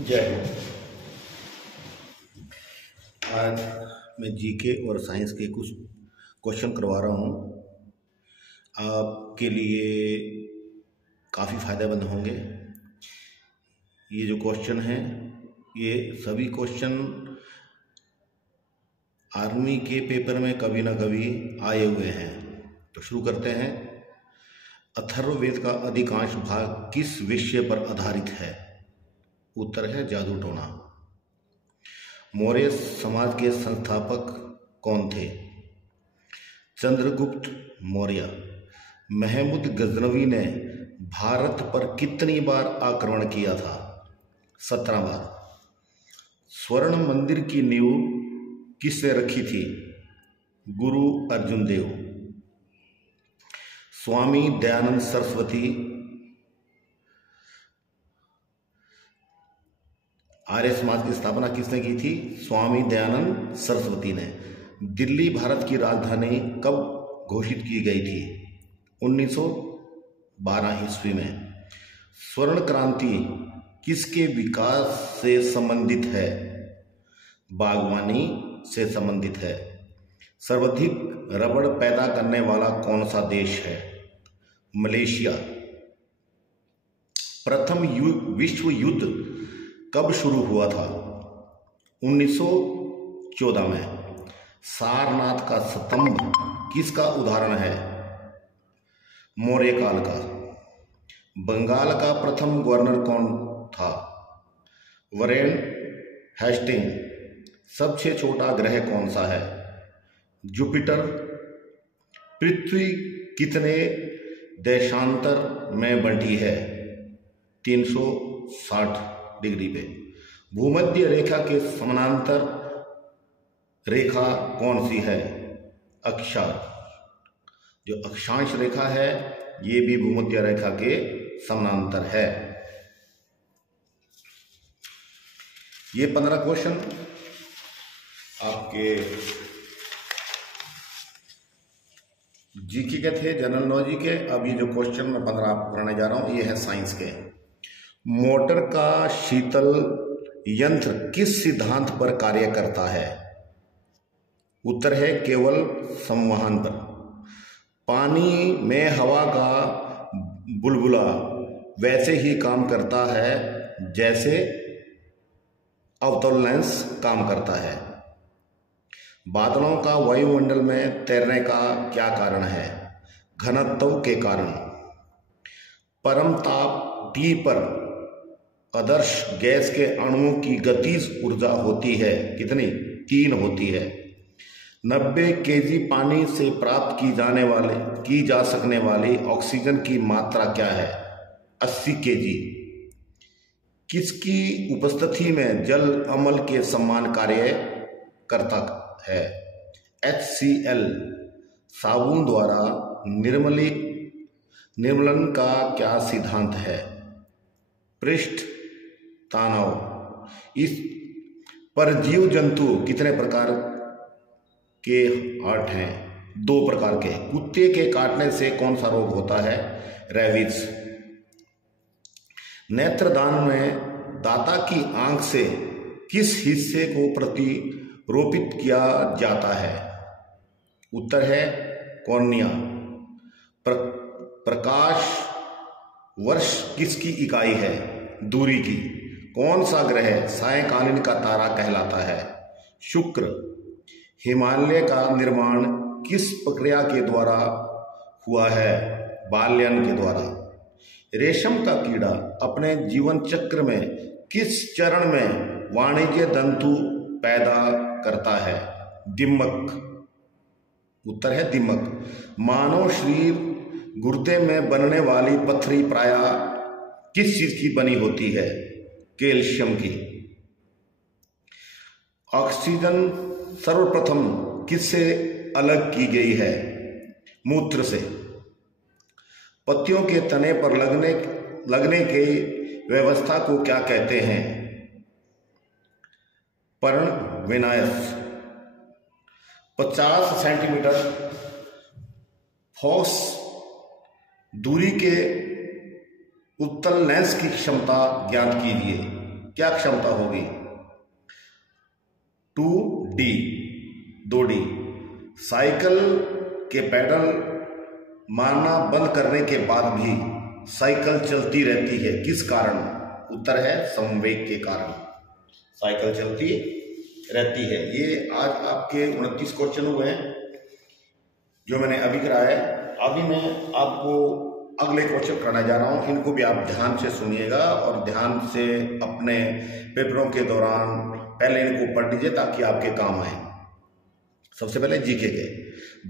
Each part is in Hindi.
जय हिंद। आज मैं जीके और साइंस के कुछ क्वेश्चन करवा रहा हूँ। आपके लिए काफ़ी फ़ायदेमंद होंगे। ये जो क्वेश्चन हैं ये सभी क्वेश्चन आर्मी के पेपर में कभी ना कभी आए हुए हैं। तो शुरू करते हैं। अथर्ववेद का अधिकांश भाग किस विषय पर आधारित है? उत्तर है जादू टोना। मौर्य समाज के संस्थापक कौन थे? चंद्रगुप्त मौर्य। महमूद गजनवी ने भारत पर कितनी बार आक्रमण किया था? 17 बार। स्वर्ण मंदिर की नींव किसने रखी थी? गुरु अर्जुन देव। स्वामी दयानंद सरस्वती आर्य समाज की स्थापना किसने की थी? स्वामी दयानंद सरस्वती ने। दिल्ली भारत की राजधानी कब घोषित की गई थी? 1912 ईस्वी में। स्वर्ण क्रांति किसके विकास से संबंधित है? बागवानी से संबंधित है। सर्वाधिक रबड़ पैदा करने वाला कौन सा देश है? मलेशिया। प्रथम विश्व युद्ध कब शुरू हुआ था? 1914 में। सारनाथ का स्तंभ किसका उदाहरण है? मौर्य काल का। बंगाल का प्रथम गवर्नर कौन था? Warren Hasting. सबसे छोटा ग्रह कौन सा है? जुपिटर। पृथ्वी कितने देशांतर में बंटी है? 360 डिग्री पे। भूमध्य रेखा के समानांतर रेखा कौन सी है? अक्षांश। जो अक्षांश रेखा है ये भी भूमध्य रेखा के समानांतर है। ये 15 क्वेश्चन आपके जीके के थे, जनरल नॉलेज के। अब ये जो क्वेश्चन मैं 15 आपको कराने जा रहा हूं ये है साइंस के। मोटर का शीतल यंत्र किस सिद्धांत पर कार्य करता है? उत्तर है केवल संवहन पर। पानी में हवा का बुलबुला वैसे ही काम करता है जैसे अवतल लेंस काम करता है। बादलों का वायुमंडल में तैरने का क्या कारण है? घनत्व के कारण। परम ताप T पर आदर्श गैस के अणुओं की गतिज ऊर्जा होती है कितनी? 3 होती है। 90 kg पानी से प्राप्त की जा सकने वाली ऑक्सीजन की मात्रा क्या है? 80 kg। किसकी उपस्थिति में जल अम्ल के समान कार्य करता है? HCl। साबुन द्वारा निर्मलन का क्या सिद्धांत है? पृष्ठ तनाव। इस परजीव जंतु कितने प्रकार के हार्ट हैं? 2 प्रकार के। कुत्ते के काटने से कौन सा रोग होता है? रेबीज। नेत्रदान में दाता की आंख से किस हिस्से को प्रतिरोपित किया जाता है? उत्तर है कॉर्निया। प्रकाश वर्ष किसकी इकाई है? दूरी की। कौन सा ग्रह सायंकालीन का तारा कहलाता है? शुक्र। हिमालय का निर्माण किस प्रक्रिया के द्वारा हुआ है? बालयान के द्वारा। रेशम का कीड़ा अपने जीवन चक्र में किस चरण में वाणिज्य तंतु पैदा करता है? दीमक। उत्तर है दीमक। मानव शरीर गुर्दे में बनने वाली पथरी प्रायः किस चीज की बनी होती है? कैल्शियम की। ऑक्सीजन सर्वप्रथम किससे अलग की गई है? मूत्र से। पत्तियों के तने पर लगने की व्यवस्था को क्या कहते हैं? पर्णविन्यास। 50 सेंटीमीटर फोकस दूरी के उत्तल लेंस की क्षमता ज्ञात कीजिए। क्या क्षमता होगी? 2D, 2D। साइकिल के पैडल मारना बंद करने के बाद भी साइकिल चलती रहती है, किस कारण? उत्तर है समवेग के कारण साइकिल चलती रहती है। ये आज आपके 29 क्वेश्चन हुए हैं जो मैंने अभी कराया है। अभी मैं आपको अगले क्वेश्चन कराने जा रहा हूँ, इनको भी आप ध्यान से सुनिएगा और ध्यान से अपने पेपरों के दौरान पहले इनको पढ़ लीजिए ताकि आपके काम आए। सबसे पहले जीके के,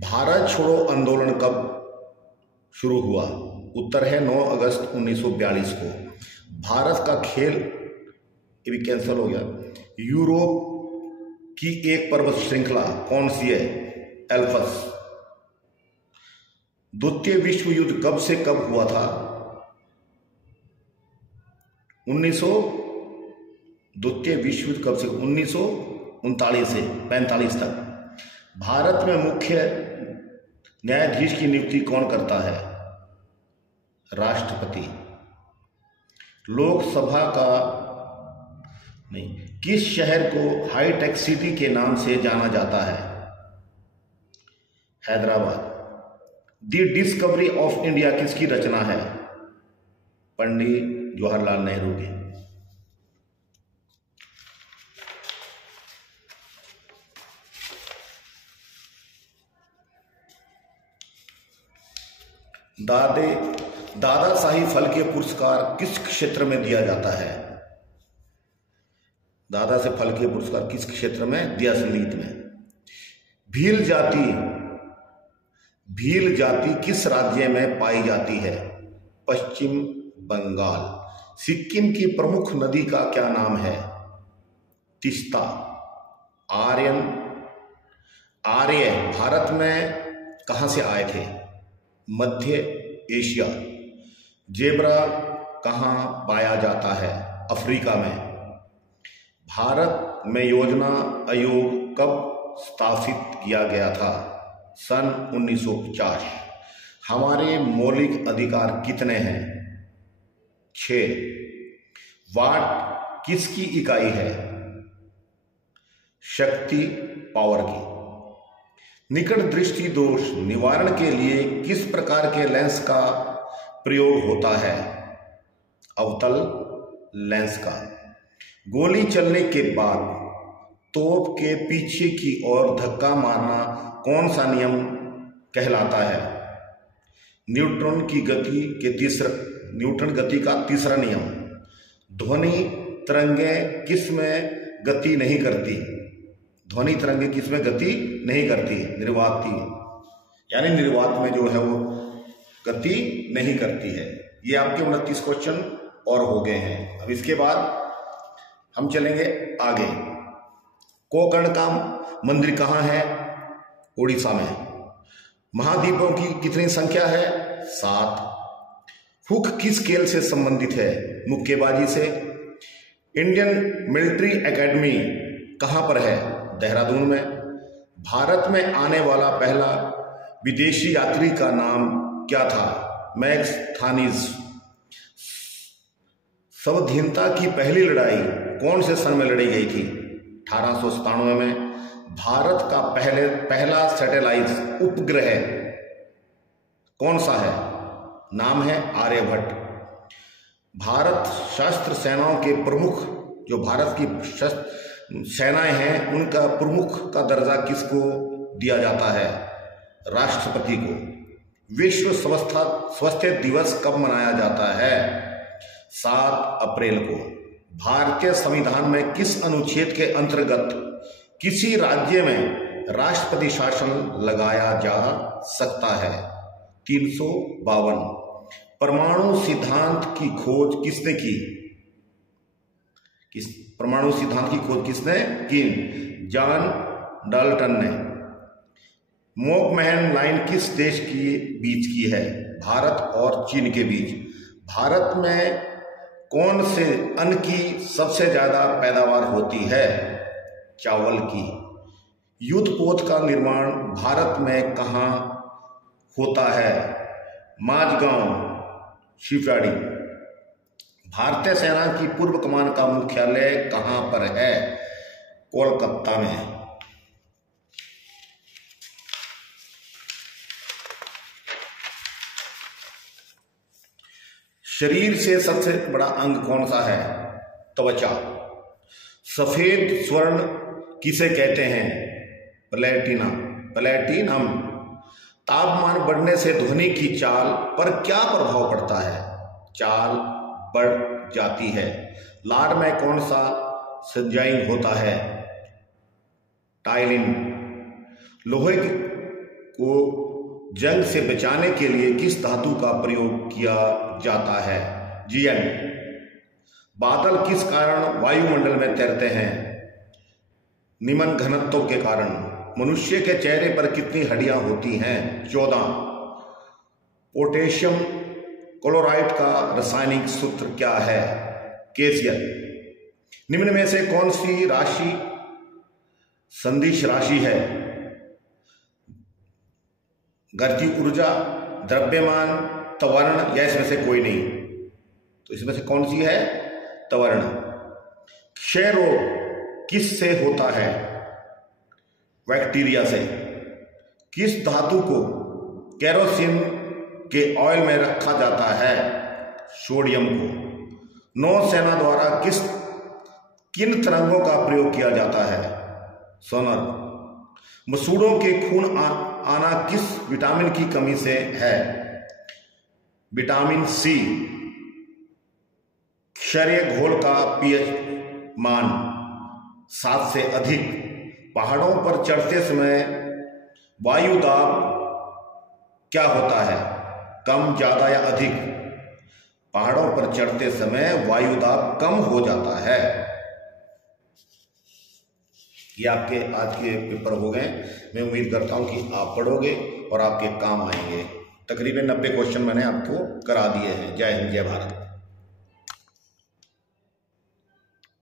भारत छोड़ो आंदोलन कब शुरू हुआ? उत्तर है 9 अगस्त 1942 को। भारत का खेल, ये भी कैंसिल हो गया। यूरोप की एक पर्वत श्रृंखला कौन सी है? एल्पस। द्वितीय विश्व युद्ध कब से कब हुआ था? 1900। द्वितीय विश्व युद्ध कब से? 1939 से 45 तक। भारत में मुख्य न्यायाधीश की नियुक्ति कौन करता है? राष्ट्रपति। लोकसभा का नहीं, किस शहर को हाईटेक सिटी के नाम से जाना जाता है? हैदराबाद। दी डिस्कवरी ऑफ इंडिया किसकी रचना है? पंडित जवाहरलाल नेहरू की। दादा साहिब फाल्के पुरस्कार किस क्षेत्र में दिया जाता है? दादा साहिब फाल्के पुरस्कार किस क्षेत्र में दिया? संगीत में। भील जाति किस राज्य में पाई जाती है? पश्चिम बंगाल। सिक्किम की प्रमुख नदी का क्या नाम है? तीस्ता। आर्य भारत में कहां से आए थे? मध्य एशिया। जेब्रा कहां पाया जाता है? अफ्रीका में। भारत में योजना आयोग कब स्थापित किया गया था? सन 1950। हमारे मौलिक अधिकार कितने हैं? 6। वाट किसकी इकाई है? शक्ति, पावर की। निकट दृष्टि दोष निवारण के लिए किस प्रकार के लेंस का प्रयोग होता है? अवतल लेंस का। गोली चलने के बाद तोप के पीछे की ओर धक्का मारना कौन सा नियम कहलाता है? न्यूटन गति का तीसरा नियम। ध्वनि तरंगें किस में गति नहीं करती? ध्वनि तरंगें किस में गति नहीं करती? निर्वात की, यानी निर्वात में जो है वो गति नहीं करती है। ये आपके 29 क्वेश्चन और हो गए हैं। अब इसके बाद हम चलेंगे आगे। गोकर्ण का मंदिर कहाँ है? उड़ीसा में। महाद्वीपों की कितनी संख्या है? 7। हुक किस खेल से संबंधित है? मुक्केबाजी से। इंडियन मिलिट्री एकेडमी कहाँ पर है? देहरादून में। भारत में आने वाला पहला विदेशी यात्री का नाम क्या था? मैक्स थानीज। स्वाधीनता की पहली लड़ाई कौन से सन में लड़ी गई थी? 1897 में। भारत का पहला सैटेलाइट उपग्रह कौन सा है? नाम है आर्यभट्ट। भारत सशस्त्र सेनाओं के प्रमुख, जो भारत की सशस्त्र सेनाएं हैं, उनका प्रमुख का दर्जा किसको दिया जाता है? राष्ट्रपति को। विश्व स्वास्थ्य दिवस कब मनाया जाता है? 7 अप्रैल को। भारतीय संविधान में किस अनुच्छेद के अंतर्गत किसी राज्य में राष्ट्रपति शासन लगाया जा सकता है? 352। परमाणु सिद्धांत की खोज किसने की? परमाणु सिद्धांत की खोज किसने की? जॉन डाल्टन ने। मोकमहन लाइन किस देश के बीच की है? भारत और चीन के बीच। भारत में कौन से अन्न की सबसे ज्यादा पैदावार होती है? चावल की। युद्धपोत का निर्माण भारत में कहाँ होता है? माझगांव, शिवयार्ड। भारतीय सेना की पूर्व कमान का मुख्यालय कहां पर है? कोलकाता में। शरीर से सबसे बड़ा अंग कौन सा है? त्वचा। सफेद स्वर्ण किसे कहते हैं? प्लेटिनम। तापमान बढ़ने से ध्वनि की चाल पर क्या प्रभाव पड़ता है? चाल बढ़ जाती है। लार में कौन सा संजाइम होता है? टाइलिन। लोहे को जंग से बचाने के लिए किस धातु का प्रयोग किया जाता है? जीएन। बादल किस कारण वायुमंडल में तैरते हैं? निम्न घनत्व के कारण। मनुष्य के चेहरे पर कितनी हड्डियां होती हैं? 14। पोटेशियम क्लोराइड का रासायनिक सूत्र क्या है? केसीएल। निम्न में से कौन सी राशि सदिश राशि है? गति ऊर्जा, द्रव्यमान, त्वरण या इसमें से कोई नहीं? तो इसमें से कौन सी है? त्वरण। क्षय रोग किससे होता है? बैक्टीरिया से। किस धातु को केरोसिन के ऑयल में रखा जाता है? सोडियम को। नौसेना द्वारा किन तरंगों का प्रयोग किया जाता है? सोनर। मसूड़ों के खून आना किस विटामिन की कमी से है? Vitamin C. क्षारीय घोल का पीएच मान 7 से अधिक। पहाड़ों पर चढ़ते समय वायु दाब क्या होता है? कम, ज्यादा या अधिक? पहाड़ों पर चढ़ते समय वायु दाब कम हो जाता है। ये आपके आज के पेपर हो गए। मैं उम्मीद करता हूं कि आप पढ़ोगे और आपके काम आएंगे। तकरीबन 90 क्वेश्चन मैंने आपको करा दिए हैं। जय हिंद, जय भारत।